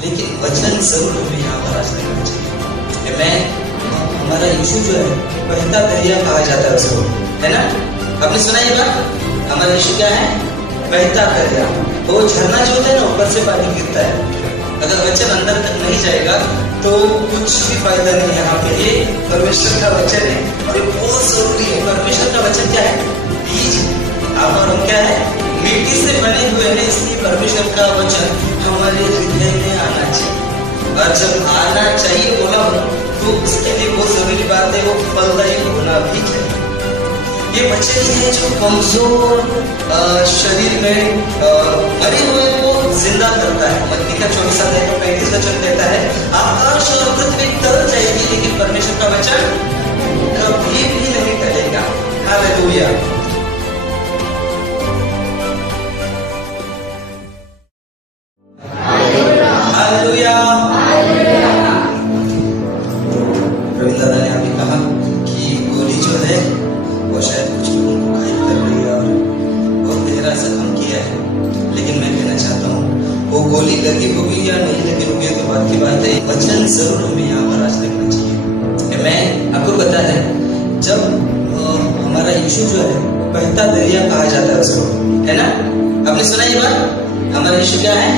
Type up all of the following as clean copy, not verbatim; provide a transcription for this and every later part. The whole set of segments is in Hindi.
लेकिन वचन जरूर हमें यहाँ पर आज देखना चाहिए। मैं हमारा यीशु जो है बहता दरिया कहा जाता है उसको, है ना? आपने सुना ये बात? हमारा यीशु क्या है? बहता दरिया। वो झरना जो होता है ना, ऊपर से पानी गिरता है। अगर वचन अंदर तक नहीं जाएगा तो कुछ भी फायदा नहीं है। यहाँ पे ये परमेश्वर का वचन है और ये बहुत जरूरी है। परमेश्वर का वचन क्या है? बीज। आप और हम क्या है? मिट्टी से बने हुए हैं, इसलिए परमेश्वर का वचन हमारे हृदय में आना चाहिए। और जब आना चाहिए बोला तो उसके लिए बहुत जरूरी बात है, वो फलदायी होना भी चाहिए। ये बच्चे ही हैं जो कमजोर शरीर में मरे हुए को जिंदा करता है। मत्ती का 24 अध्याय का 35 वचन कहता है, आकाश और पृथ्वी टल जाएगी लेकिन परमेश्वर का वचन कभी भी नहीं टलेगा। हालेलुया। हालेलुया। रविंद्र दादा ने अभी कहा कि गोली जो है वो शायद कुछ लोगों को घायल कर रही है और बहुत गहरा जख्म किया है। लेकिन मैं कहना चाहता हूँ वो गोली लगी होगी या नहीं लगी होगी तो बात की बात है। वचन जरूर हमें यहाँ पर आज देखना चाहिए। मैं आपको पता है जब हमारा यीशु जो है बहता दरिया कहा जाता है उसको, है ना? आपने सुना ये बात? हमारा यीशु क्या है?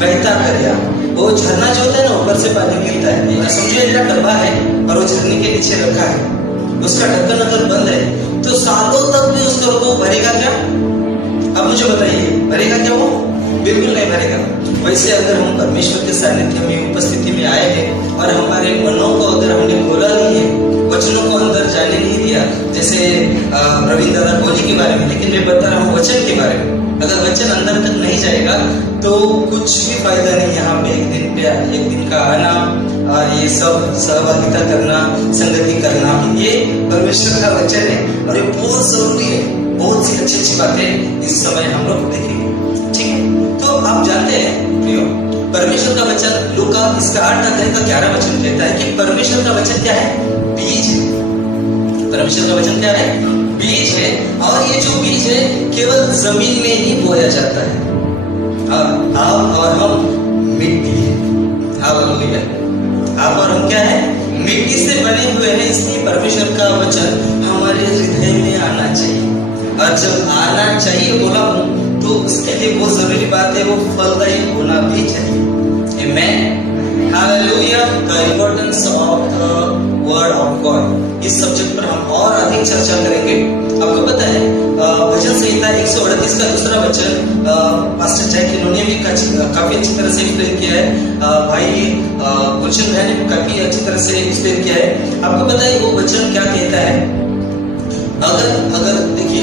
बहता दरिया। वो झरना जो होता है ना, ऊपर से पानी गिरता है। समझो एक डब्बा है और वो झरने के नीचे रखा है। उसका ढक्कन अगर बंद है तो सालों तक भी उसका वो भरेगा क्या? अब मुझे बताइए, भरेगा क्या वो? बिल्कुल नहीं भरेगा। वैसे अगर हम परमेश्वर के सानिध्य में उपस्थिति में आए हैं और हमारे मनों को अगर हमने खोला नहीं है, वचनों को अंदर जाने नहीं दिया, जैसे प्रवीण दादा गोली के बारे में, लेकिन मैं बता रहा हूँ वचन के बारे में। अगर वचन अंदर तक नहीं जाएगा तो कुछ भी फायदा नहीं। यहाँ पे एक दिन का आना और ये सब सहभागिता करना, संगति करना, ये परमेश्वर का वचन है और ये बहुत जरूरी है। बहुत सी अच्छी अच्छी बातें इस समय हम लोग देखेंगे, ठीक है? तो आप जानते हैं प्रियो, परमेश्वर का वचन लूका इसका 8 अध्याय का 11 वचन कहता है कि परमेश्वर का वचन क्या है? बीज है। परमेश्वर का वचन क्या है? बीज है। और ये जो बीज है केवल जमीन में ही बोया जाता है। आप और हम मिट्टी है। हालेलुया। आप और हम क्या है? मिट्टी से बने हुए हैं, इसलिए परमेश्वर का वचन हमारे हृदय में आना चाहिए। और जब आना चाहिए बोला हूं तो उसके लिए बहुत जरूरी बात है, वो फलदायी होना भी चाहिए। Amen. Hallelujah. The importance of the word of God, इस सब्जेक्ट पर हम और अधिक चर्चा करेंगे। आपको पता है भजन संहिता 138 का दूसरा वचन पास्टर जय किलोने भी काफी अच्छी तरह से एक्सप्लेन किया है। भाई गुलशन भाई ने काफी अच्छी तरह से एक्सप्लेन किया है। आपको पता है वो वचन क्या कहता है? अगर देखिए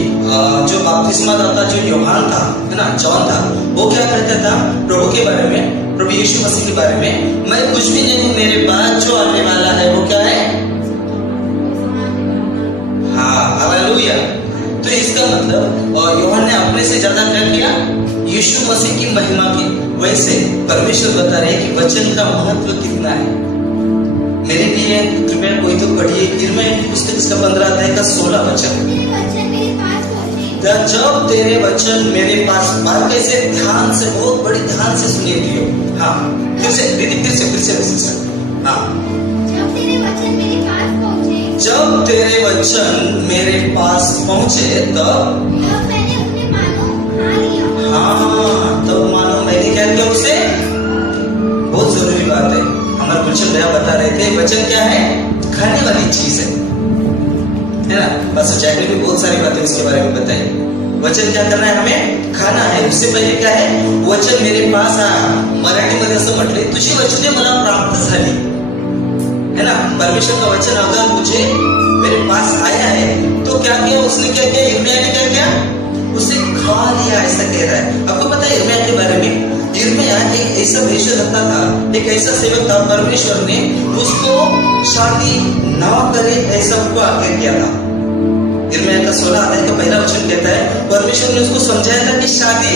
जो बपतिस्मा दाता जो यूहन्ना था, है ना, जॉन था, वो क्या कहता था प्रभु के बारे में, प्रभु यीशु मसीह के बारे में? मैं कुछ भी नहीं हूँ, मेरे बाद जो आने वाला है वो क्या है? हाँ, हालेलुया। तो इसका मतलब यूहन्ना ने अपने से ज्यादा क्या किया? यीशु मसीह की महिमा की। वैसे परमेश्वर बता रहे हैं कि वचन का महत्व कितना है। मेरे लिए कृपया कोई तो पढ़िए यिर्मयाह की पुस्तक इसका 15 अध्याय का 16 वचन। जब तेरे वचन मेरे पास, बात कैसे ध्यान से, बहुत बड़ी ध्यान से सुनिए दियो। हाँ, फिर से दीदी, फिर से हाँ। जब तेरे वचन मेरे पास पहुंचे तब मैंने उन्हें मानो खा लिया। हाँ, तब मानो मैंने क्या किया उसे? बहुत जरूरी बात है। हमारे गुलशन भैया बता रहे थे वचन क्या है? खाने वाली चीज है ना? बस जय ने भी बहुत सारी बातें इसके बारे में बताई। वचन क्या करना है? हमें खाना है। उससे पहले क्या है? वचन मेरे पास आया। मराठीमध्ये असं म्हटले, तुझी वचने मला प्राप्त झाली, है ना? परमेश्वर का वचन अगर मुझे मेरे पास आया है तो क्या किया उसने? क्या किया? यिर्मयाह ने क्या किया? उसे खा लिया, ऐसा कह रहा है। आपको पता है यिर्मयाह के बारे में? यिर्मयाह एक ऐसा भविष्यद्वक्ता था, एक ऐसा सेवक था, परमेश्वर ने उसको शादी ना करे ऐसा उसको आज्ञा किया था। यिर्मयाह का 16 अध्याय का पहला वचन कहता है परमेश्वर ने उसको समझाया था कि शादी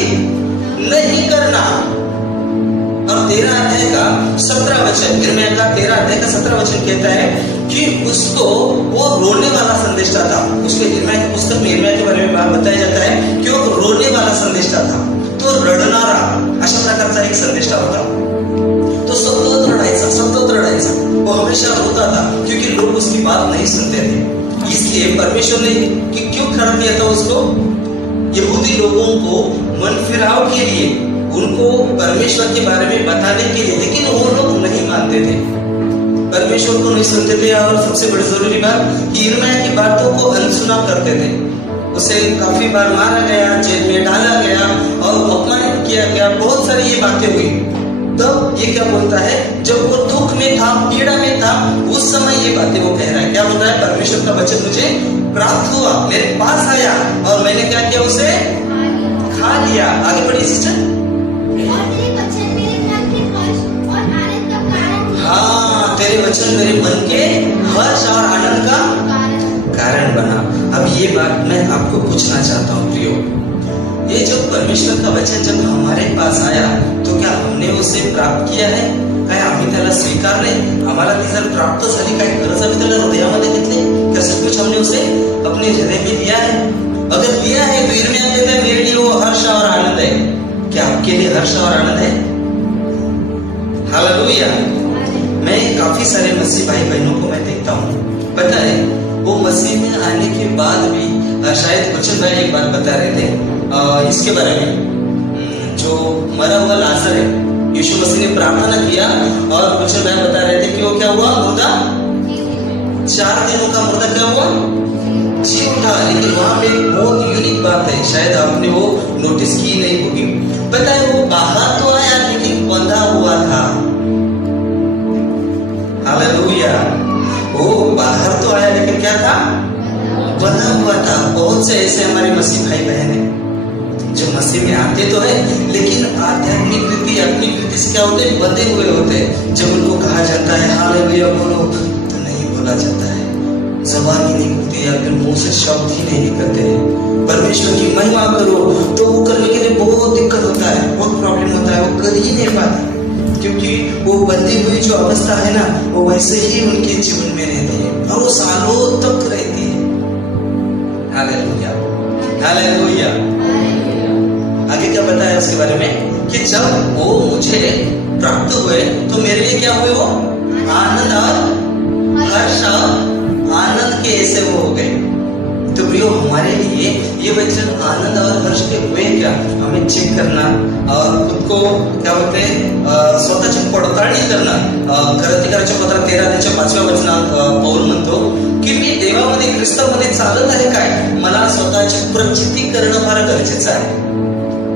नहीं करना। और 13 अध्याय का 17 वचन, यिर्मयाह का 13 अध्याय का 17 वचन कहता है कि उसको वो रोने वाला संदेशा था। उसके यिर्मयाह की पुस्तक में यिर्मयाह के बारे में बताया जाता है कि वो रोने वाला संदेशा था, तो रडनारा अशा प्रकारचा एक संदेशा होता। वो हमेशा रोता था क्योंकि लोग उसकी बात नहीं सुनते थे। इसलिए परमेश्वर ने क्यों खड़ा किया था उसको? यहूदी लोगों को मन फिराव के लिए, उनको परमेश्वर के बारे में बताने के लिए, लेकिन वो लोग नहीं मानते थे, परमेश्वर को नहीं सुनते थे। और सबसे बड़ी जरूरी बात कि यिर्मयाह की बातों को अनसुना करते थे। उसे काफी बार मारा गया, जेल में डाला गया और अपमानित किया गया, बहुत सारी ये बातें हुई। तब ये क्या बोलता है, जब वो दुख में था, पीड़ा में था, उस समय ये बातें वो कह रहा है। क्या बोलता है? परमेश्वर का वचन मुझे प्राप्त हुआ, मेरे पास आया और मैंने क्या किया? उसे खा लिया। आगे बढ़िए सिस्टर। हाँ, तेरे वचन मेरे मन के हर्ष और आनंद का कारण बना। अब ये बात मैं आपको पूछना चाहता हूँ प्रियो, ये जो परमेश्वर का वचन जब हमारे पास आया तो क्या हमने उसे प्राप्त किया है? काय आम्ही त्याला स्वीकारले? आम्हाला ती जर प्राप्त झाली, काय गरज आम्ही त्याला हृदयामध्ये घेतली? क्या सब कुछ हमने उसे अपने हृदय में लिया है? अगर लिया है तो यिर्मयाह कहता है मेरे लिए वो हर्ष और आनंद है। क्या आपके लिए हर्ष और आनंद है? हालेलुया। मैं काफी सारे मसीह भाई बहनों को मैं देखता हूँ, पता है वो मसीह में आने के बाद भी, शायद कुछ भाई एक बात बता रहे थे इसके बारे में, जो मरा हुआ लाजर है, यीशु मसीह ने प्रार्थना किया और कुछ भाई बता रहे थे कि वो क्या हुआ? मुर्दा 4 दिनों का मुर्दा क्या हुआ? जी उठा। लेकिन वहां पे बहुत यूनिक बात है, शायद आपने वो नोटिस की नहीं होगी। पता है वो बाहर तो आया लेकिन बंधा हुआ था। हालेलुया। वो बाहर तो आया लेकिन क्या था? बंधा हुआ था। बहुत से ऐसे हमारे मसीह भाई बहन हैं जो मसीह में आते तो है लेकिन आध्यात्मिक रीति, अपनी रीति से क्या होते हैं? बंधे हुए होते हैं। जब उनको कहा जाता है हालेलुया बोलो तो नहीं बोला जाता है, जबान ही नहीं खुलती या फिर मुंह से शब्द ही नहीं निकलते हैं। परमेश्वर की महिमा करो तो वो करने के लिए बहुत दिक्कत होता है, बहुत प्रॉब्लम होता है, वो कर ही नहीं पाते क्योंकि वो बंधी हुई जो अवस्था है ना, वो वैसे ही उनके जीवन में रहती है और वो सालों तक रहती है। Hallelujah, hallelujah. आगे क्या बताया उसके बारे में कि जब वो मुझे प्राप्त हुए तो मेरे लिए क्या हुए? वो आनंद और हर्ष और आनंद के ऐसे वो हो गए। तो प्रियो हमारे लिए ये वचन आनंद और हर्ष के हुए क्या? हमें चेक करना और खुद को क्या बोलते हैं स्वतःची पडताळणी करना। गलातीकराच्या पत्रात 13:5 वचनात पौल म्हणतो की मी देवामध्ये ख्रिस्तामध्ये चालत आहे काय, मला स्वतःची प्रचिती करणं फार गरजेचं आहे।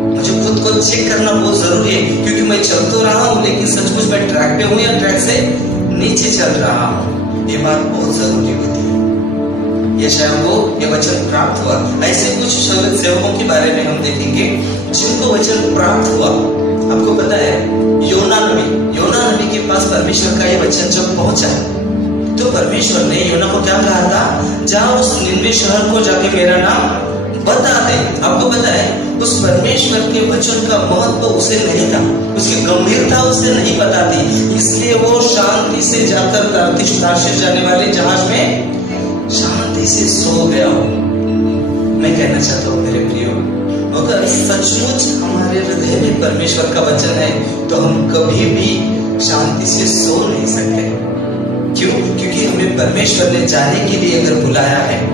मुझे खुद को चेक करना बहुत जरूरी है क्योंकि मैं चल तो रहा हूँ लेकिन सचमुच मैं ट्रैक पे हूँ या ट्रैक से नीचे चल रहा हूँ। ये बात बहुत जरूरी होती है। यशायाह को ये वचन प्राप्त हुआ। ऐसे कुछ सेवकों के बारे में हम देखेंगे जिनको वचन प्राप्त हुआ। आपको पता है योना नबी के पास परमेश्वर का ये वचन जब पहुंचा तो परमेश्वर ने योना को क्या कहा था? जाओ उस निन्वे शहर को जाके मेरा नाम बता दे। आपको पता है उस परमेश्वर के वचन का महत्व उसे नहीं था, उसकी गंभीरता उसे नहीं पता थी, इसलिए वो शांति से जाकर तार्शीश जाने वाले जहाज में शांति से सो गया। मैं कहना चाहता हूँ मेरे प्रियो, अगर सचमुच हमारे हृदय में परमेश्वर का वचन है तो हम कभी भी शांति से सो नहीं सकते। क्यों? क्योंकि हमें परमेश्वर ने जाने के लिए अगर बुलाया है।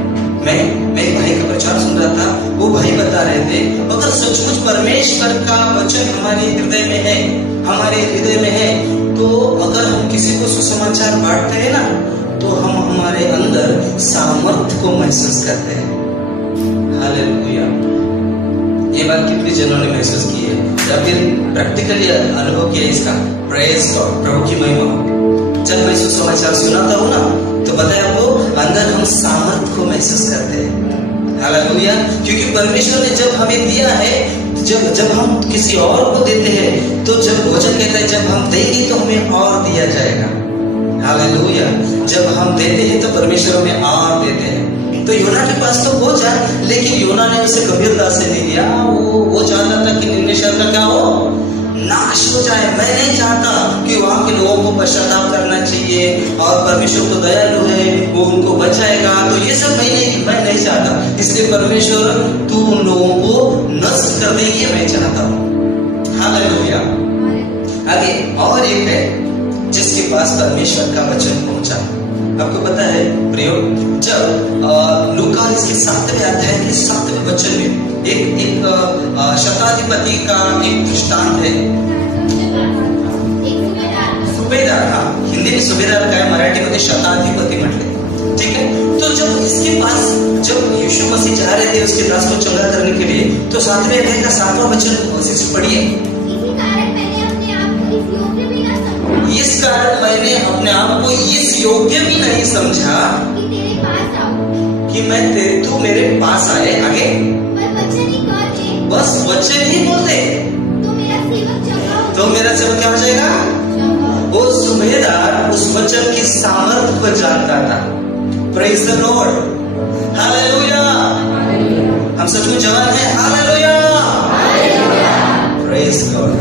मैं एक भाई का प्रचार सुन रहा था, वो भाई बता रहे थे अगर सचमुच परमेश्वर का वचन हमारे हृदय में है, हमारे हृदय में है, तो अगर हम किसी को सुसमाचार बांटते हैं ना तो हम हमारे अंदर सामर्थ्य को महसूस करते हैं। हालेलुया। ये बात कितने जनों ने महसूस की है या फिर प्रैक्टिकली अनुभव किया इसका? प्रेज गॉड, प्रभु की महिमा। जब मैं सुसमाचार सुनाता हूँ ना तो बताया आपको अंदर हम सामर्थ्य को महसूस करते हैं। हालेलुया। क्योंकि परमेश्वर ने जब हमें दिया है, जब हम किसी और को देते हैं तो जब वचन कहता है जब हम देंगे तो हमें और दिया जाएगा। हालेलुया। जब हम देते हैं तो परमेश्वर हमें और देते हैं। तो योना के पास तो पहुंचा लेकिन योना ने उसे गंभीरता से नहीं लिया। वो चाहता था कि निन्वे शहर का क्या हो? नाश हो जाए। मैं नहीं चाहता कि वहां के लोगों को पश्चाताप करना चाहिए और परमेश्वर तो दयालु है, वो उनको बचाएगा, तो ये सब मैं नहीं चाहता। इसलिए परमेश्वर तू उन लोगों को नष्ट कर दे, ये मैं चाहता हूँ। हालेलुया। आगे और एक है जिसके पास परमेश्वर का वचन पहुंचा। आपको पता है प्रियो, जब लूका इसके 7वें अध्याय के 7वें वचन में एक शताधिपति का एक दृष्टांत है। सुबेदार, हाँ हिंदी में सुबेदार का है, मराठी में शताधिपति म्हटले, ठीक है। तो जब इसके पास जब यीशु मसीह जा रहे थे उसके दास को चंगा करने के लिए, तो 7वें अध्याय का 7वां वचन से पढ़िए। इस कारण मैंने अपने आप को इस योग्य भी नहीं समझा कि तू मेरे पास आए। आगे बस वचन ही बोल दे तो मेरा सेवक क्या हो जाएगा। वो सुबेदार उस वचन की सामर्थ्य को जानता था। Praise the Lord, hallelujah. हम सचमुच जवान हैं, हालेलुया, प्रेज गॉड।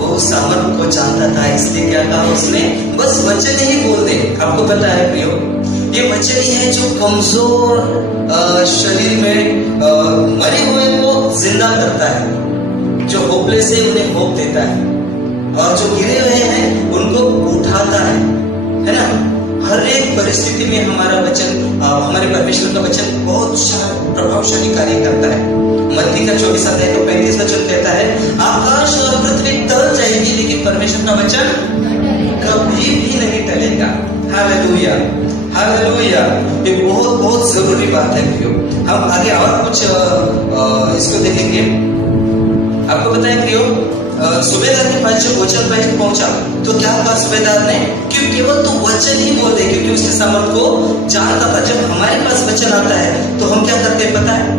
वो सामर्थ्य को जानता था, इसलिए क्या कहा उसने, बस वचन ही बोल दे। आपको पता है प्रियो, ये वचन ही है जो कमजोर शरीर में मरे हुए को जिंदा करता है, जो होपलेस है उन्हें होप देता है, और जो गिरे हुए हैं उनको उठाता है ना। हर एक परिस्थिति में हमारा वचन, हमारे परमेश्वर का वचन बहुत प्रभावशाली कार्य करता है। मत्ती का 24 अध्याय का 35 वचन कहता है, आकाश और पृथ्वी टल जाएगी लेकिन परमेश्वर का वचन कभी भी नहीं टलेगा। Hallelujah, hallelujah. ये बहुत बहुत जरूरी बात है प्रियो। हम आगे और कुछ इसको देखेंगे। आपको पता है प्रियो, सुबेदार के पास जब वचन पहुंचा तो क्या कहा सुबेदार ने, कि केवल तो वचन ही बोल दे, क्योंकि उसके सामर्थ्य को जानता था। जब हमारे पास वचन आता है तो हम क्या करते हैं पता है,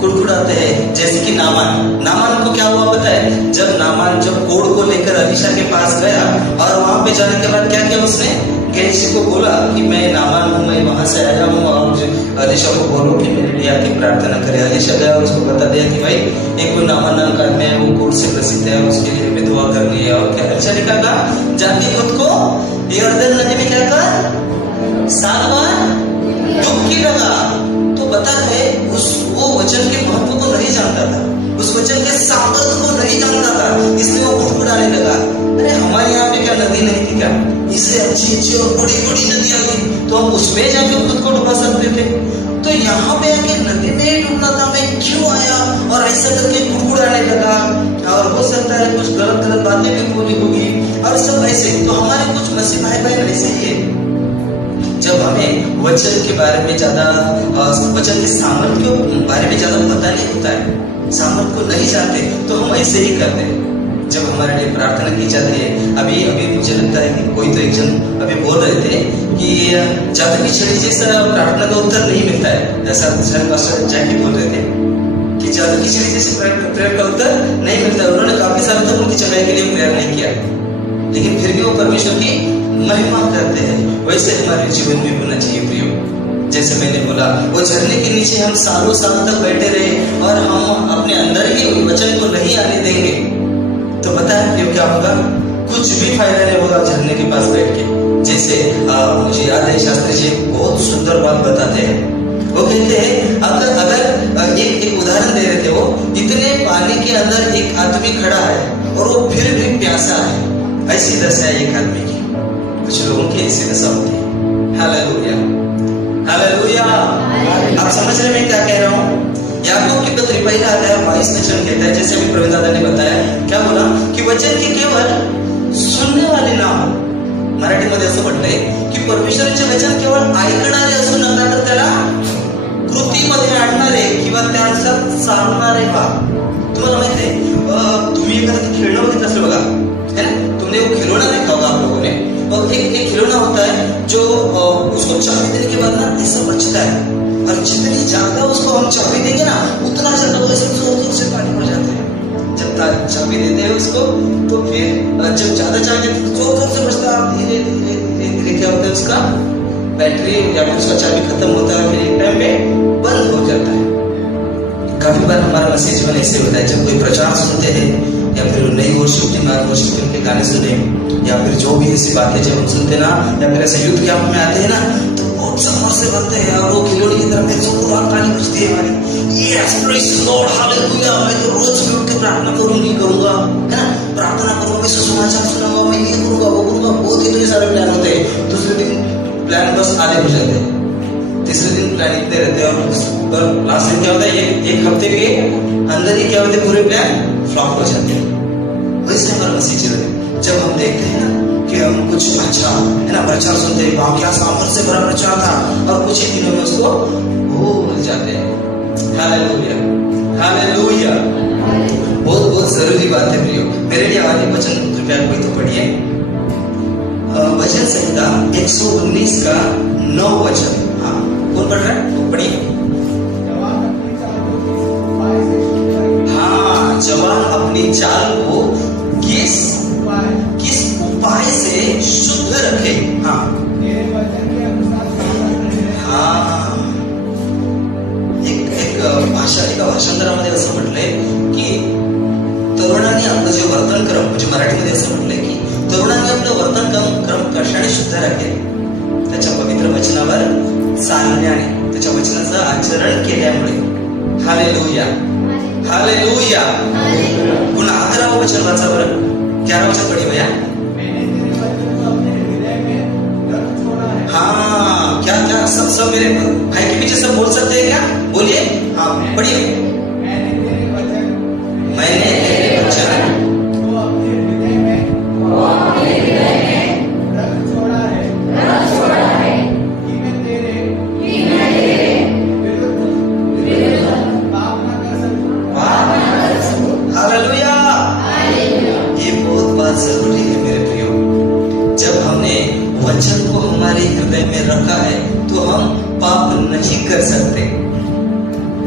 कुड़कुड़ाते हैं। जैसे कि नामान को क्या हुआ पता है, जब नामान जब कोड़ को लेकर अलीशा के पास गया और वहां पे जाने के बाद क्या किया उसने, गेहजी को बोला कि मैं नामान हूँ, मैं वहां से आया हूँ, और अलीशा को बोलो कि मेरे लिए आके प्रार्थना करे। अलीशा गया और उसको बता दिया कि भाई एक वो नामान नाम का आदमी है, वो कोर्ट से प्रसिद्ध है, उसके लिए हमें दुआ करनी है। और क्या अलीशा ने कहा, जाके खुद को यरदन नदी में क्या कर 7 बार डुबकी लगा। तो बता है वो वचन के महत्व को नहीं जानता था, उस वचन के सामर्थ्य को नहीं जानता था, इसलिए वो कुड़कुड़ाने लगा। अरे हमारे यहाँ पे क्या नदी नहीं थी क्या, इससे अच्छी अच्छी और बड़ी बड़ी नदी आ गई, तो हम उसमें जाके खुद को डुबा सकते थे। तो यहाँ पे आके नदी में डूबना था, मैं क्यों आया, और ऐसा करके कुड़कुड़ाने लगा। और हो सकता है कुछ गलत गलत बातें भी बोली होगी और सब ऐसे। तो हमारे कुछ मसीह भाई बहन ऐसे ही है, जब हमें वचन के बारे में ज्यादा, वचन के सामर्थ्य के बारे में ज्यादा पता नहीं होता है, सामर्थ्य को नहीं जानते, तो हम ऐसे ही करते हैं। जब हमारे लिए प्रार्थना की जाती है, अभी मुझे लगता है कि कोई तो एक जन अभी बोल रहे थे कि जादू की छड़ी जैसा प्रार्थना का उत्तर नहीं मिलता है। ऐसा पास्टर जैकी बोल रहे थे कि जादू की छड़ी जैसे प्रेयर का उत्तर नहीं मिलता। उन्होंने काफी सालों तक उनकी चढ़ाई के लिए प्रेयर नहीं किया, लेकिन फिर भी वो परमेश्वर की महिमा करते हैं। वैसे हमारे जीवन में होना चाहिए प्रियो। जैसे मैंने बोला, वो झरने के नीचे हम सालों साल तक बैठे रहे और हम अपने अंदर ही वचन को नहीं आने देंगे, तो पता है प्रियो क्या होगा, कुछ भी फायदा नहीं होगा झरने के पास बैठ के। जैसे मुझे याद है शास्त्री जी बहुत सुंदर बात बताते हैं। वो कहते हैं अगर एक उदाहरण दे रहे थे, वो इतने पानी के अंदर एक आदमी खड़ा है और वो फिर भी प्यासा है, ऐसी दशा है एक आदमी की। कुछ लोगों की ऐसी दशा होती है। Hallelujah, hallelujah. आप समझ रहे मैं क्या कह रहा हूँ। याकूब की पत्री 1 अध्याय 22 वचन कहता है, जैसे अभी प्रवीण दादा ने बताया, क्या बोला कि वचन की केवळ सुनने वाले ना हो। मराठीमध्ये असं म्हटलंय की परमेश्वराचे वचन केवळ ऐकणारे असू नका, तर त्याला कृतीमध्ये आणणारे किंवा त्यानुसार चालणारे व्हा। तुम्हाला माहिती आहे, तुम्ही एखादं खेळणं बघितलं असेल बघा, है ना, तुमने वो खिलौना देखा होगा आप लोगों ने। और एक खिलौना होता है जो उसको चाबी देने के बाद ना ऐसा बचता है, और जितनी ज्यादा उसको हम चाबी देंगे ना उतना ज्यादा वो ऐसे जोर जोर से पानी भर जाते हैं। जब चाबी देते हैं उसको तो फिर जब ज्यादा चाबी देते हैं जोर जोर से बचता है, धीरे धीरे धीरे धीरे क्या होता है, उसका बैटरी या फिर उसका चाबी खत्म होता है, फिर एक टाइम पे बंद हो जाता है। काफी बार हमारा मसीह जीवन ऐसे होता है, जब कोई प्रचार सुनते हैं या फिर नई वर्षिप टीम के गाने सुने या फिर जो भी ऐसी बातें जब हम सुनते ना, या फिर ऐसे युद्ध कैंप में आते हैं ना, तो बहुत समर से भरते हैं और वो खिलौने की तरह मेरे जोरदार ताली बजती है हमारी। Yes praise Lord hallelujah. मैं तो रोज भी उठ के प्रार्थना करूंगा, है ना, प्रार्थना करूंगा, मैं सुसमाचार सुनाऊंगा, मैं ये करूंगा वो करूंगा। बहुत ही सारे प्लान होते हैं। दूसरे दिन प्लान बस आधे हो जाते हैं, तीसरे दिन प्लान इतने रहते हैं और लास्ट दिन क्या होता है, एक हफ्ते के अंदर ही क्या होते हैं, पूरे प्लान फ्लॉप हो जाते हैं। वैसे हमारा मसीह जीवन है। जब हम देखते हैं ना कि हम कुछ अच्छा, है ना, प्रचार सुनते हैं, वहां क्या सामर्थ से भरा प्रचार था, और कुछ ही दिनों में उसको भूल जाते हैं। Hallelujah hallelujah. बहुत जरूरी बात है प्रियो। मेरे लिए आगे वचन कृपया कोई तो पढ़िए। वचन संहिता 119 का 9 वचन। हाँ, कौन पढ़ रहा है? तो पढ़िए। हाँ, जवान अपनी चाल को किस उपाय से शुद्ध रखे। हाँ हाँ, एक भाषांतरामध्ये असं म्हटलंय की तरुणांनी आपलं जे वर्तन क्रम, म्हणजे मराठीमध्ये असं म्हटलंय की तरुणांनी आपलं वर्तन क्रम कशाने शुद्ध राखेल? त्याच्या पवित्र वचनावर चालण्याने, त्याच्या वचनाचं आचरण केल्यामुळे। Hallelujah hallelujah. पुन्हा 11 वचन वाचा बरं, 11 वचन पढ़िए भैया। हाँ, क्या क्या सब मेरे भाई के पीछे सब बोल सकते हैं क्या? बोलिए। हाँ पढ़िए। मैंने तेरे वचन हालेलुया। ये बहुत बात जरूरी है मेरे प्रियो। जब हमने वचन को हमारे हृदय में रखा है तो हम पाप नहीं कर सकते।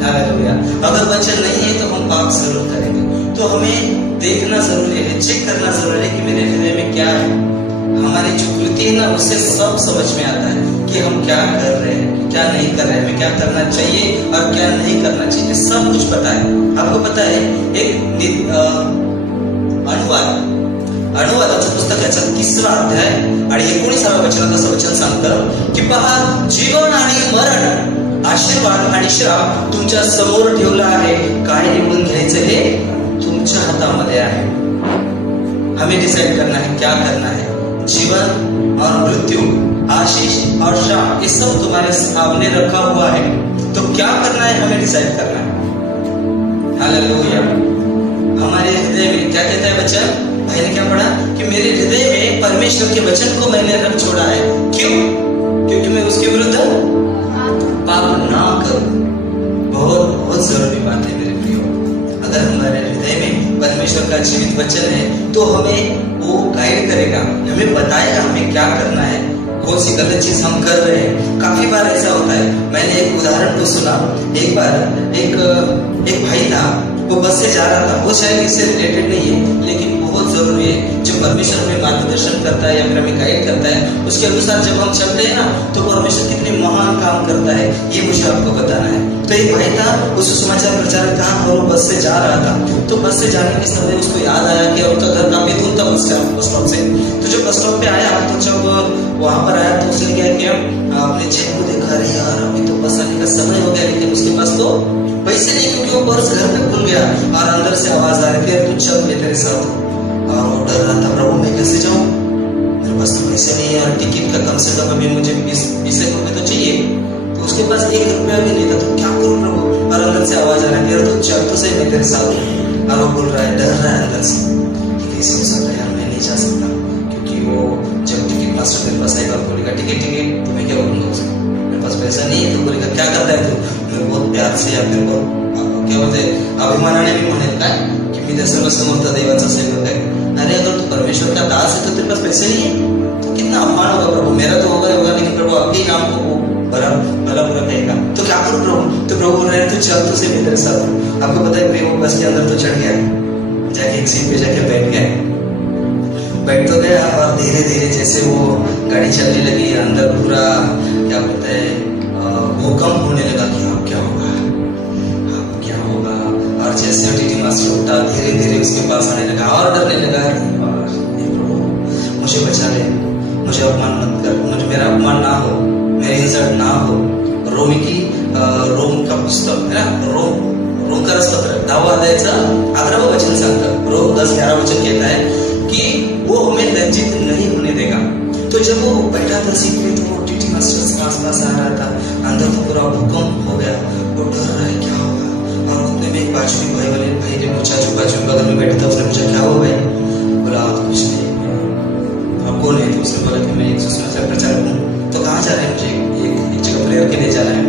हालेलुया। अगर वचन नहीं है तो हम पाप जरूर करेंगे। तो हमें देखना जरूरी है, चेक करना जरूरी है कि मेरे हृदय में क्या है। हमारी जो कृति है ना, उससे सब समझ में आता है कि हम क्या कर रहे हैं, क्या नहीं कर रहे हैं, हमें क्या करना चाहिए और क्या नहीं करना चाहिए, सब कुछ पता है। आपको पता है एक अनुवादाचं पुस्तकाचा 3रा अध्याय आणि 19व्या वचनात असं वचन सांगतं की पहा, जीवन आणि मरण, आशीर्वाद आणि श्राप तुमच्या समोर ठेवला आहे, काय निवडून घ्यायचं हे तुमच्या हातामध्ये आहे। हमें डिसाइड करना है क्या करना है। जीवन और मृत्यु, आशीष और श्राप, ये सब तुम्हारे सामने रखा हुआ है, तो क्या करना है हमें डिसाइड करना है। हालेलुया। हमारे हृदय में क्या कहता है वचन? भाई ने क्या पढ़ा कि मेरे हृदय में परमेश्वर के वचन को मैंने रख छोड़ा है। क्यों? क्योंकि मैं उसके विरुद्ध पाप ना करूं। बहुत जरूरी बात है मेरे प्रियो। अगर हमारे हृदय में परमेश्वर का जीवित वचन है तो हमें वो गाइड करेगा, हमें बताएगा हमें क्या करना है, कौन सी गलत चीज हम कर रहे हैं। काफी बार ऐसा होता है। मैंने एक उदाहरण को सुना। एक बार एक भाई था, वो बस से जा रहा था। वो शायद इससे रिलेटेड नहीं है लेकिन बहुत जरूरी है। जो परमेश्वर हमें मार्गदर्शन करता है या फिर हमें गाइड करता है, उसके अनुसार जब हम चलते हैं ना, तो परमेश्वर कितने महान काम करता है, ये मुझे आपको बताना है। तो एक भाई था, उस समाचार प्रचारक था और वो बस से जा रहा था। तो बस से जाने के समय उसको याद आया कि उसका घर काफी दूर था बस स्टॉप से। तो जब बस स्टॉप पे आया, तो जब वहां पर आया तो उसने क्या किया, अपने जेब को देखा, अरे यार अभी तो बस आने का समय हो गया, लेकिन उसके पास तो पैसे नहीं, क्योंकि वो पर्स घर में भूल गया। और अंदर से आवाज आ रही थी, तू चल मैं तेरे साथ। और वो डर रहा था, प्रभु मैं कैसे जाऊं, मेरे पास तो पैसे नहीं है, और टिकट का कम से कम अभी मुझे 20 रुपए तो चाहिए। तो उसके पास 1 रुपया भी नहीं था। तो क्या करूं प्रभु? और अंदर से आवाज आ रही है, तू चल तो सही मैं तेरे साथ। और वो बोल रहा है, डर रहा है अंदर से कि कैसे हो सकता है यार, मैं नहीं जा सकता। क्योंकि वो जब टिकट मास्टर मेरे पास आएगा, बोलेगा टिकट तो मैं क्या बोलूंगा उसको, मेरे पास पैसा नहीं है। तो बोलेगा क्या करता है तू? मैं बहुत प्यार से या फिर बहुत क्या बोलते अभिमानाने मी म्हणेल काय की मी त्या सर्वसमर्थ देवाचा सेवक है। अरे अगर तू परमेश्वर का दास है तो तेरे पास पैसे नहीं है, तो कितना अपमान होगा प्रभु। मेरा तो होगा लेकिन प्रभु आपके काम को भला बुरा कहेगा। तो क्या करूं प्रभु? तो प्रभु बोल रहे हैं, तू चल तो से मेरे साथ। आपको पता है प्रिय, वो बस के अंदर तो चढ़ गया, जाके एक सीट पे जाके बैठ तो गया। और धीरे धीरे जैसे वो गाड़ी चलने लगी, अंदर पूरा क्या बोलते हैं भूकंप होने लगा कि अब क्या होगा, अब क्या होगा। और जैसे टीटी मास्टर उठा, धीरे धीरे उसके पास आने लगा और डरने लगा, प्रभु मुझे बचा ले, मुझे अपमान मत कर, मुझे मेरा अपमान ना हो, मैं में इंसर्ट ना हो। रोम का पुस्तक है ना, रोम का रसपत्र 10 अध्यायचा 11वां वचन सांगतं, रोम 10-11 वचन कहता है कि वो हमें लज्जित नहीं होने देगा। तो जब वो बैठा था सीट पे तो वो टीटी मास्टर आसपास आ रहा था, अंदर तो पूरा भूकंप हो गया, वो डर रहा है क्या होगा। और उतने में एक बाजू में भाई ने पूछा, जो बाजू में बगल में बैठा था उसने पूछा क्या हो भाई, बोला कुछ नहीं, आप कौन है? तो उसने बोला कि मैं एक सुसमाचार प्रचारक हूँ। तो कहाँ जा रहे हैं? मुझे एक जगह प्रेयर के लिए जाना है।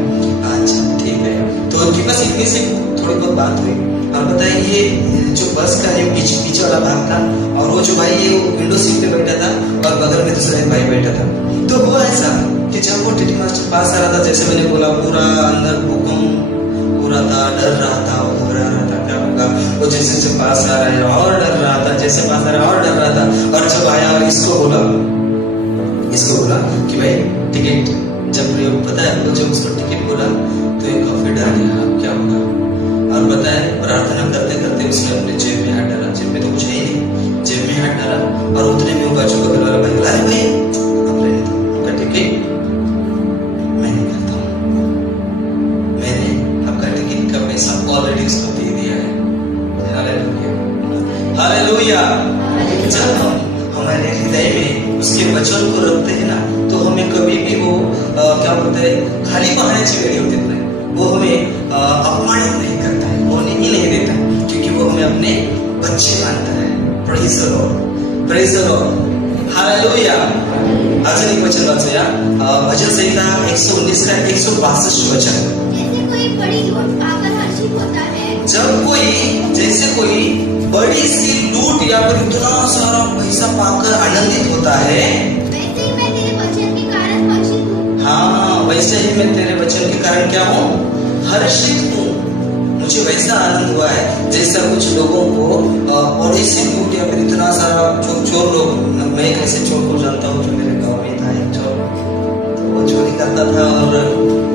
अच्छा ठीक है। तो उनके पास इतनी सी थोड़ी बहुत बात हुई और बताया ये जो बस का है पीछे वाला भाग था और वो जो भाई ये विंडो सीट पे बैठा था और बगल में दूसरा एक भाई बैठा था। तो हुआ ऐसा कि जब वो टीटी मास्टर पास आ रहा था, जैसे मैंने बोला पूरा अंदर भूकंप पूरा था, डर रहा था, घबरा रहा था क्या होगा। वो जैसे पास आ रहा है और डर रहा था, जैसे पास आ रहा है और डर रहा था। और जब आया और इसको बोला कि भाई टिकट, जब पता है वो जब उसको टिकट बोला तो एक काफी डर गया क्या होगा। और पता है प्रार्थना करते करते उसने अपने जेब में हाथ डाला, जेब में तो कुछ है ही नहीं, जेब में हाथ डाला और उतने में वो बाजू बगल वाला भाई बोला, अरे भाई अब रहने दो, आपका टिकट मैं निकालता हूँ, मैंने आपका टिकट का पैसा ऑलरेडी उसको दे दिया है। Hallelujah hallelujah. जब हम हमारे हृदय में उसके वचन को रखते हैं ना, तो हमें कभी भी वो क्या बोलते हैं खाली बहाने वेड़ी होते हैं, वो हमें अपमानित नहीं करता है, होने ही नहीं देता, क्योंकि वो हमें अपने बच्चे मानता है। Praise the Lord, praise the Lord, hallelujah. अजून एक वचन वाचूया, भजन संहिता 119 का 162 वचन। जैसे कोई बड़ी लूट पाकर हर्षित होता है, जब जैसे कोई बड़ी सी लूट या फिर इतना सारा पैसा पाकर आनंदित होता है, वैसे ही मैं तेरे वचन के कारण हर्षित हूँ। हाँ, वैसे ही मैं तेरे वचन के कारण क्या हूँ? हर्षित हूँ। मुझे वैसा आनंद हुआ है जैसा कुछ लोगों को बड़ी सी लूट या फिर इतना सारा चोर लोग, मैं कैसे चोर को जानता हूँ, जो मेरे गाँव में था एक चोर, तो वो चोरी करता था और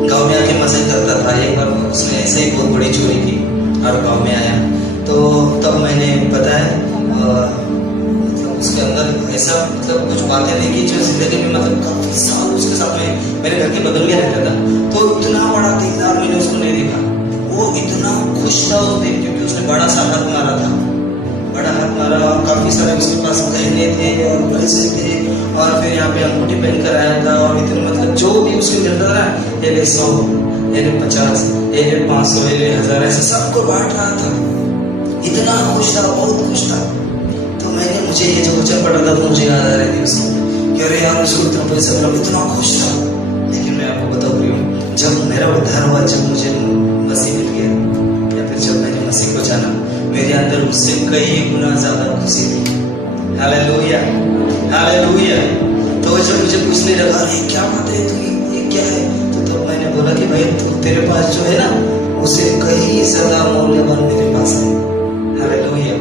गाँव में आके मजे करता था। एक बार उसने ऐसे ही बहुत बड़ी चोरी की और गाँव में आया, तो तब मैंने पता है मतलब उसके अंदर ऐसा मतलब कुछ बातें देखी जो जिंदगी में मतलब काफी साल उसके साथ में मेरे घर के बगल में रहता था। तो इतना बड़ा दिखदार मैंने उसको नहीं देखा, वो इतना खुश था वो देख, क्योंकि उसने बड़ा सा हाथ मारा था, बड़ा हाथ मारा और काफी सारे उसके पास गहने थे और पैसे थे और फिर यहाँ पे अंगूठी पहन कर आया था और इतने मतलब जो भी उसके मिलता था, ये ले 100, ये ले 50, ये ले 500, ये ले 1000, ऐसे सबको बांट रहा था। इतना खुश था, बहुत खुश था। तो मुझे ये जो वचन पढ़ा था तो मुझे याद आ रही थी उसको कि अरे यार उसको इतना पैसा मिला, इतना खुश था। लेकिन मैं आपको बताऊँ प्रियो, जब मेरा उद्धार हुआ, जब मुझे मसीह मिल गया या फिर जब मैंने मसीह को जाना, मेरे अंदर उससे कई गुना ज्यादा खुशी थी। Hallelujah hallelujah. तो जब मुझे पूछने लगा अरे क्या बात है, तू ये क्या है, तो मैंने बोला कि भाई तू तेरे पास जो है ना उसे कई ज्यादा मूल्यवान मेरे पास है। हालेलुया।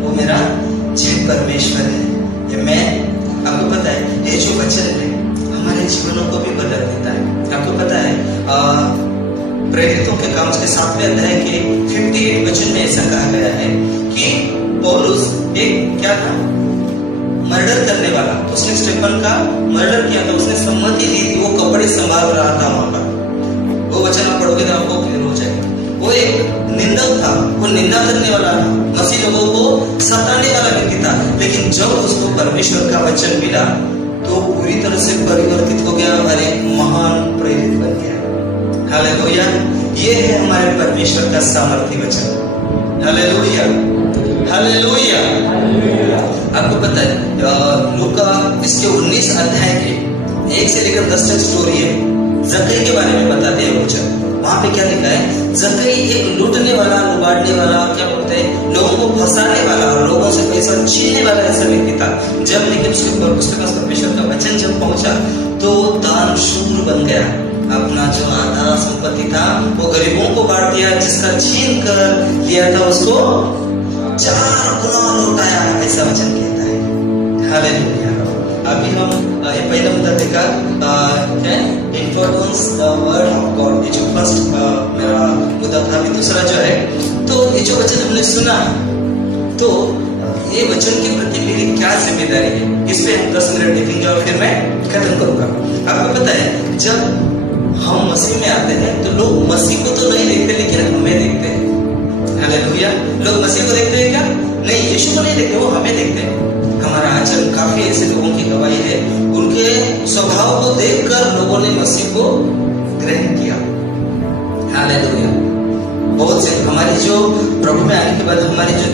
वो मेरा जीवित परमेश्वर है। ये मैं, आपको पता है ये जो वचन है हमारे जीवनों को भी बदल देता है। आपको पता है प्रेरितों के काम के 7वें अध्याय के 58 वचन में ऐसा कहा गया है कि पौलुस एक क्या था, मर्डर करने वाला, उसने स्टेफन का मर्डर किया था, उसने सम्मति दी थी, वो कपड़े संभाल रहा था वहां पर। वो वचन आप पढ़ोगे तो आपको क्लियर हो जाएगा। वो एक निंदक था, वो निंदा करने वाला था, मसीह लोगों को सताने वाला व्यक्ति था। लेकिन जब उसको परमेश्वर का वचन मिला तो पूरी तरह से परिवर्तित हो गया और एक महान प्रेरित बन गया। हालेलुया। ये है हमारे परमेश्वर का सामर्थ्य वचन। Hallelujah hallelujah. आपको पता है लूका इसके 19 अध्याय के 1 से लेकर 10 तक स्टोरी है, जक्कई के बारे में बताते हैं वचन। वहां पे क्या लिखा है, जक्कई एक लूटने वाला, लुबाड़ने वाला, क्या बोलते हैं, लोगों को फंसाने वाला और लोगों से पैसा छीनने वाला ऐसा व्यक्ति था। जब लेकिन उसके पास परमेश्वर का वचन जब पहुंचा तो दान शूर बन गया। अपना जो आधा संपत्ति था वो गरीबों को बांट दिया, जिसका छीन कर लिया था उसको 4 गुना लौटाया, ऐसा वचन कहता है। हालेलुया। अभी हम ये पहला मुद्दा देखा importance the word of God, ये जो फर्स्ट मेरा मुद्दा था। अभी दूसरा जो है, तो ये जो वचन हमने सुना, तो ये वचन के प्रति मेरी क्या क्या जिम्मेदारी है, इस पे हम 10 मिनट देखेंगे और फिर मैं खत्म करूंगा। आपको पता है जब हम मसीह में आते हैं तो लोग मसीह को तो नहीं देखते लेकिन हमें देखते हैं। हालेलुया। लोग मसीह को देखते हैं क्या? नहीं, यीशु को नहीं देखते, वो हमें देखते हैं। हमारा आचरण, काफी ऐसे लोगों की गवाही है, उनके स्वभाव को देखकर लोगों ने मसीह को ग्रहण किया। हालेलुया। बहुत से हमारी जो प्रभु में आने के बाद हमारी जो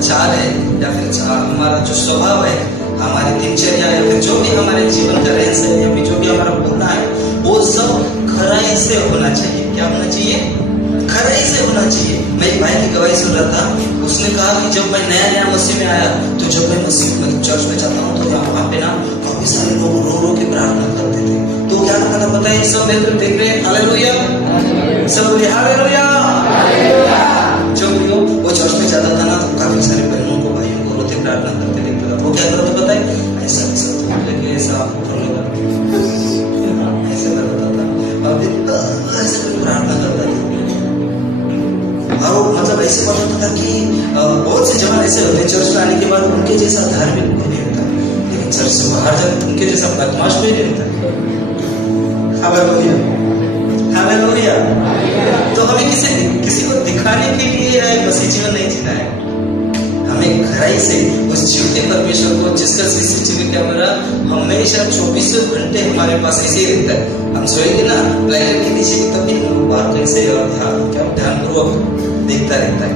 चाल है या फिर हमारा जो स्वभाव है, हमारी दिनचर्या या फिर जो भी हमारे जीवन का रहस्य है या फिर जो भी हमारा बोलना है, वो सब खराई से होना चाहिए। क्या होना चाहिए? खराई से होना चाहिए। मैं एक भाई की गवाही सुन रहा था, उसने कहा कि जब मैं नया मसीह में आया तो जब मैं मसीह में चर्च में जाता हूँ तो वहाँ पे ना काफी सारे लोग रो रो के प्रार्थना करते थे। तो क्या करना पता है? सब देख रहे हैं, हालेलुया, सब बोले हालेलुया। जो वो चर्च में जाता था ना तो काफी सारे बहनों को, भाइयों को रोते प्रार्थना करते देखता था। वो क्या करता पता है? ऐसा ऐसा ऐसे करता था, ऐसे कुछ प्रार्थना करता था। और मतलब ऐसे पता था कि बहुत से जवान ऐसे होते हैं चर्च में आने के बाद उनके जैसा धार्मिक कोई नहीं होता, लेकिन चर्च से बाहर जब उनके जैसा बदमाश कोई नहीं होता। Hallelujah, hallelujah. तो हमें किसी को दिखाने के लिए मसीह जीवन नहीं जीना है, हमें खराई से उस जीवते परमेश्वर को, जिसका सीसीटीवी कैमरा हमेशा 24 घंटे हमारे पास ऐसे ही रहता है। हम सोएंगे ना ब्लैकेट के नीचे, तभी हम बात कैसे और ध्यानपूर्वक देखता रहता है।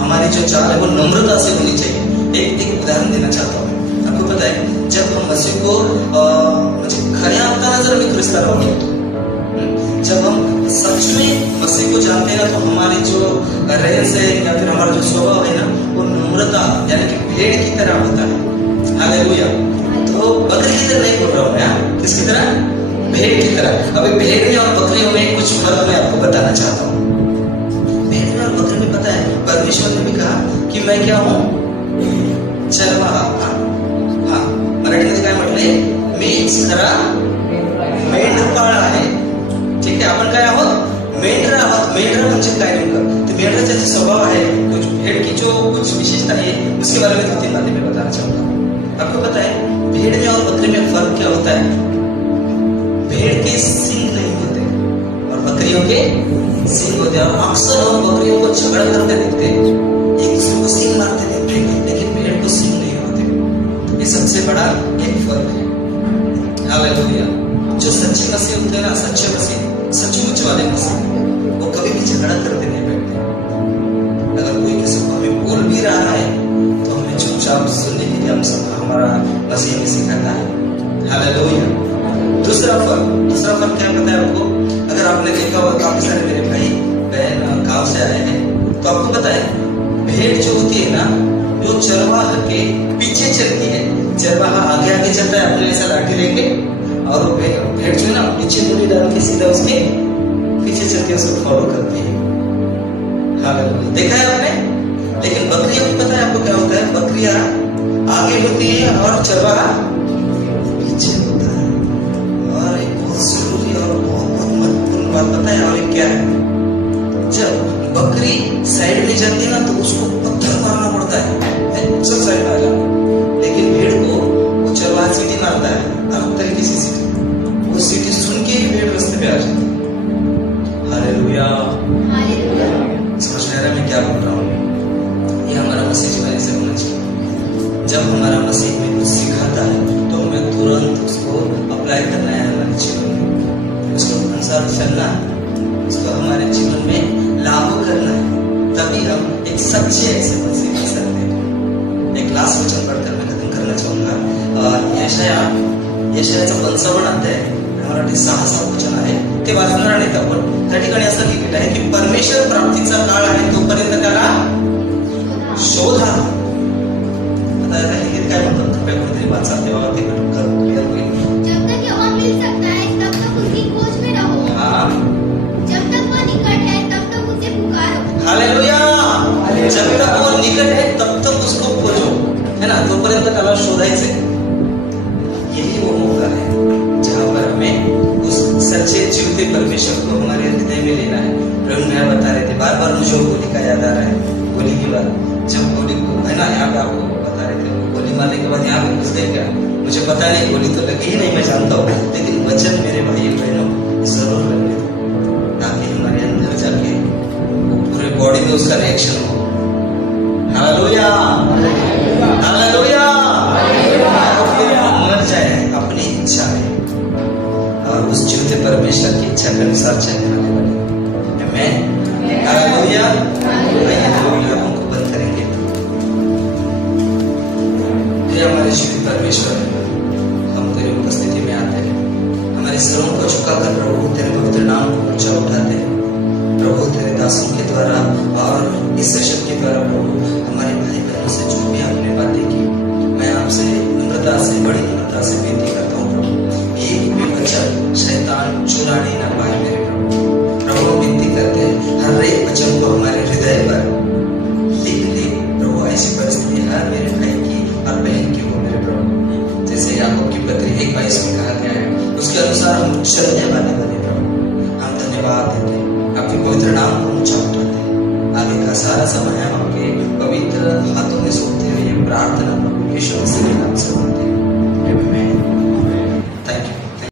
हमारी जो चाल है वो नम्रता से होनी चाहिए। एक उदाहरण देना चाहता हूँ। आपको पता है जब हम मसीह को खरे आपका नजर में क्रिस्ता रहोगे, जब हम सच में मसीह को जानते हैं ना, तो हमारी जो रहन है या फिर हमारा जो स्वभाव है ना, वो नम्रता यानी कि भेड़ की तरह होता है। हालेलुया। तो बकरी की तरह नहीं बोल रहा हूँ मैं, किसकी तरह? भेड़ की तरह। अभी भेड़ और बकरियों में कुछ फर्क मैं आपको बताना चाहता हूँ। भेड़ और बकरी में पता है परमेश्वर ने भी कहा कि मैं क्या हूँ? चरवाहा। हाँ, मराठीमध्ये काय म्हटले? मीच खरा मेंढपाळ आहे। ठीक है, आपण काय आहोत? मेंढरा आहोत। मेंढरा म्हणजे काय नेमकं? तो मेंढराचा जो स्वभाव है, कुछ भेड़ की जो कुछ विशेषता है, उसके बारे में 2-3 बातें मैं बताना चाहूंगा। आपको पता है भेड़ में और बकरी में फर्क क्या होता है? भेड़ के सींग नहीं होते और बकरियों के सींग होते हैं। और अक्सर हम बकरियों को झगड़ा करते देखते हैं, एक दूसरे को सींग मारते देखते हैं, लेकिन भेड़ को सींग नहीं होते। ये सबसे बड़ा एक फर्क है। हालेलुया। जो सच्चे मसीह होते हैं ना, सच्चे मसीह, सचमुच वाले मसीह, वो कभी भी झगड़ा करते नहीं बैठते। अगर कोई किसी को हमें बोल भी रहा है तो हमें चुपचाप सुनने के लिए हमारा मसीह में सिखाता है। हालेलुया। दूसरा फर्क क्या पता है आपको? अगर आपने देखा होगा काफी सारे मेरे भाई बहन गांव से आए हैं, तो आपको पता है भेड़ जो होती है ना, जो चरवाहा के पीछे चलती है। चरवाहा आगे आगे चलता है अपने ऐसा लाठी लेके, और भेड़ जो है ना पीछे मुड़ी डाल के सीधा उसके पीछे चलके उसको फॉलो करती है। हालेलुया। देखा है आपने? लेकिन बकरियां को पता है आपको क्या होता है? बकरियां आगे होती है और चरवाहा पीछे होता है। और एक बहुत जरूरी और बहुत महत्वपूर्ण बात पता है, और एक क्या है? जब बकरी साइड में जाती है ना तो उसको पत्थर मारना पड़ता है, सब साइड में आ जाओ। लेकिन भेड़ को वो चरवाहा सीटी मारता है, अलग तरीके से सीटी, वो सीटी सुन के ही भेड़ रास्ते पे आ जाती है। हालेलुया। समझ में आ रहा है मैं क्या बोल रहा हूँ? ये हमारा मसीह जीवन ऐसे होना चाहिए। जब हमारा मसीह में कुछ सिखाता है तो हमें तुरंत उसको अप्लाई करना है हमारे जीवन में, उसको अनुसार चलना है, उसको हमारे जीवन में लागू करना है, तभी हम एक सच्चे ऐसे मसीह बन सकते हैं। एक लास्ट वचन पढ़कर मैं खत्म करना चाहूंगा। यशायाचा 55 अध्याय, मराठी 6 वचन आहे, ते वाचणार नाहीत आपण। त्या ठिकाणी असं लिहिलेलं आहे की परमेश्वर प्राप्तीचा काळ आहे तोपर्यंत त्याला शोधा। आता हिंदीत काय म्हणतात? कृपया कोणीतरी वाचा, तेव्हा ते क्लिअर होईल। जब तक यहोवा मिल सकता है तब तक उसकी खोज में रहो। हाँ। जब तक वो निकट है तब तक उसे पुकारो। हालेलुया। जब तक वो निकट है तब तक उसको खोजो, है ना? तोपर्यंत त्याला शोधायचंय। यही वो मौका है जहाँ पर हमें उस सच्चे जीवते परमेश्वर को हमारे हृदय में लेना है। प्रभु मैं बता रहे थे, बार बार मुझे गोली का याद आ रहा है। गोली की बात, जब गोली को, है ना, यहाँ पे आपको बता रहे थे, गोली संभालने के बाद यहाँ पे घुस दे क्या? मुझे पता नहीं, गोली तो लगी ही नहीं, मैं जानता हूँ, लेकिन वचन मेरे भाई बहनों जरूर लगने दो, ताकि हमारे अंदर जाके वो पूरे बॉडी में उसका रिएक्शन हो। हालेलुया, हालेलुया, मर जाए अपनी इच्छा में और उस जीवते परमेश्वर की इच्छा के अनुसार चलने वाले बने। आमीन, हालेलुया। आइए को बंद करेंगे। हे हमारे जीवित परमेश्वर, हम तेरी उपस्थिति में आते हैं, हमारे सरों को झुकाकर प्रभु तेरे पवित्र नाम को ऊंचा उठाते हैं प्रभु। तेरे दासों के द्वारा और इस सेशन के द्वारा प्रभु हमारे भाई बहनों से जो भी आपने बातें की, मैं आपसे नम्रता से, बड़ी नम्रता से विनती करता हूँ प्रभु, एक भी वचन शैतान चुराने न पाए मेरे प्रभु। विनती करते हैं हर एक वचन को हमारे हृदय पर लिख ले प्रभु। ऐसी परिस्थिति हर मेरे भाई की और बहन की हो मेरे प्रभु। जैसे याकूब की पत्री 1:22 में कहा गया है, उसके अनुसार हम चलने